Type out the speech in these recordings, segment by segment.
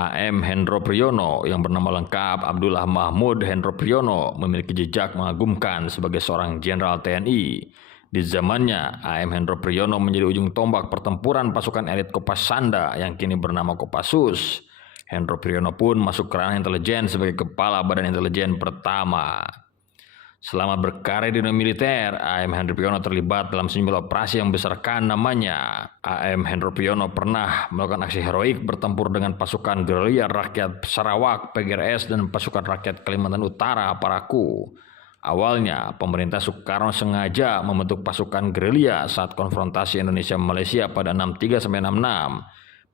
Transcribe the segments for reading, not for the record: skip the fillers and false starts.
AM Hendro Priyono yang bernama lengkap Abdullah Mahmud Hendro Priyono memiliki jejak mengagumkan sebagai seorang jenderal TNI. Di zamannya, AM Hendro Priyono menjadi ujung tombak pertempuran pasukan elit Kopasanda yang kini bernama Kopassus. Hendro Priyono pun masuk ke ranah intelijen sebagai kepala Badan Intelijen pertama. Selama berkarir di dunia militer, AM Hendro Priyono terlibat dalam sejumlah operasi yang membesarkan namanya. AM Hendro Priyono pernah melakukan aksi heroik bertempur dengan pasukan gerilya rakyat Sarawak (PGRS) dan pasukan rakyat Kalimantan Utara (Paraku). Awalnya, pemerintah Soekarno sengaja membentuk pasukan gerilya saat konfrontasi Indonesia-Malaysia pada 63-66.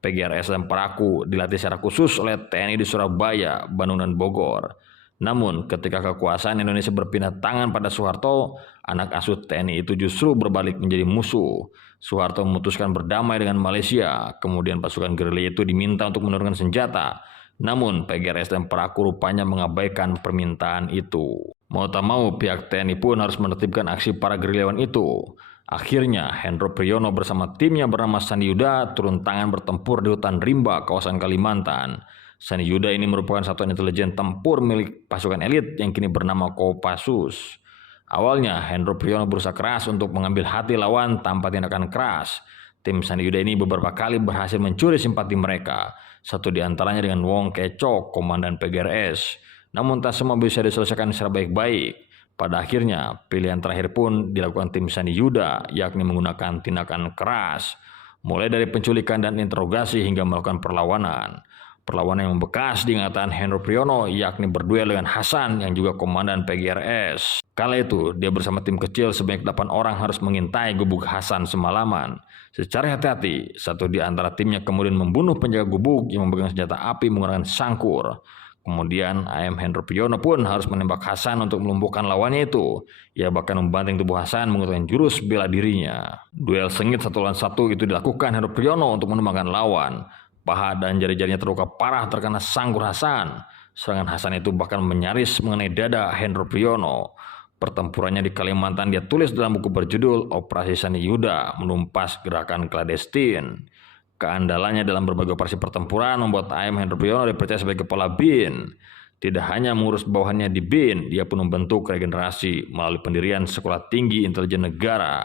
PGRS dan Paraku dilatih secara khusus oleh TNI di Surabaya, Bandung, dan Bogor. Namun, ketika kekuasaan Indonesia berpindah tangan pada Soeharto, anak asuh TNI itu justru berbalik menjadi musuh. Soeharto memutuskan berdamai dengan Malaysia, kemudian pasukan gerilya itu diminta untuk menurunkan senjata. Namun, PGRS dan Paraku rupanya mengabaikan permintaan itu. Mau tak mau, pihak TNI pun harus menertibkan aksi para gerilyawan itu. Akhirnya, Hendro Priyono bersama timnya bernama Sandi Yuda turun tangan bertempur di hutan rimba kawasan Kalimantan. Sandi Yuda ini merupakan satuan intelijen tempur milik pasukan elit yang kini bernama Kopassus. Awalnya, Hendro Priyono berusaha keras untuk mengambil hati lawan tanpa tindakan keras. Tim Sandi Yuda ini beberapa kali berhasil mencuri simpati mereka. Satu di antaranya dengan Wong Kecok, komandan PGRS. Namun tak semua bisa diselesaikan secara baik-baik. Pada akhirnya, pilihan terakhir pun dilakukan tim Sandi Yuda, yakni menggunakan tindakan keras. Mulai dari penculikan dan interogasi hingga melakukan perlawanan. Perlawanan yang membekas diingatan Hendro Priyono, yakni berduel dengan Hasan yang juga komandan PGRS. Kala itu, dia bersama tim kecil sebanyak 8 orang harus mengintai gubuk Hasan semalaman. Secara hati-hati, satu di antara timnya kemudian membunuh penjaga gubuk yang memegang senjata api menggunakan sangkur. Kemudian AM Hendro Priyono pun harus menembak Hasan untuk melumpuhkan lawannya itu. Ia bahkan membanting tubuh Hasan menggunakan jurus bela dirinya. Duel sengit satu lawan satu itu dilakukan Hendro Priyono untuk menumbangkan lawan. Paha dan jari-jarinya terluka parah terkena sangkur Hasan. Serangan Hasan itu bahkan menyaris mengenai dada Hendro Priyono. Pertempurannya di Kalimantan dia tulis dalam buku berjudul Operasi Sandi Yuda Menumpas Gerakan Kladestin. Keandalannya dalam berbagai operasi pertempuran membuat AM Hendro Priyono dipercaya sebagai kepala BIN. Tidak hanya mengurus bawahannya di BIN, dia pun membentuk regenerasi melalui pendirian Sekolah Tinggi Intelijen Negara.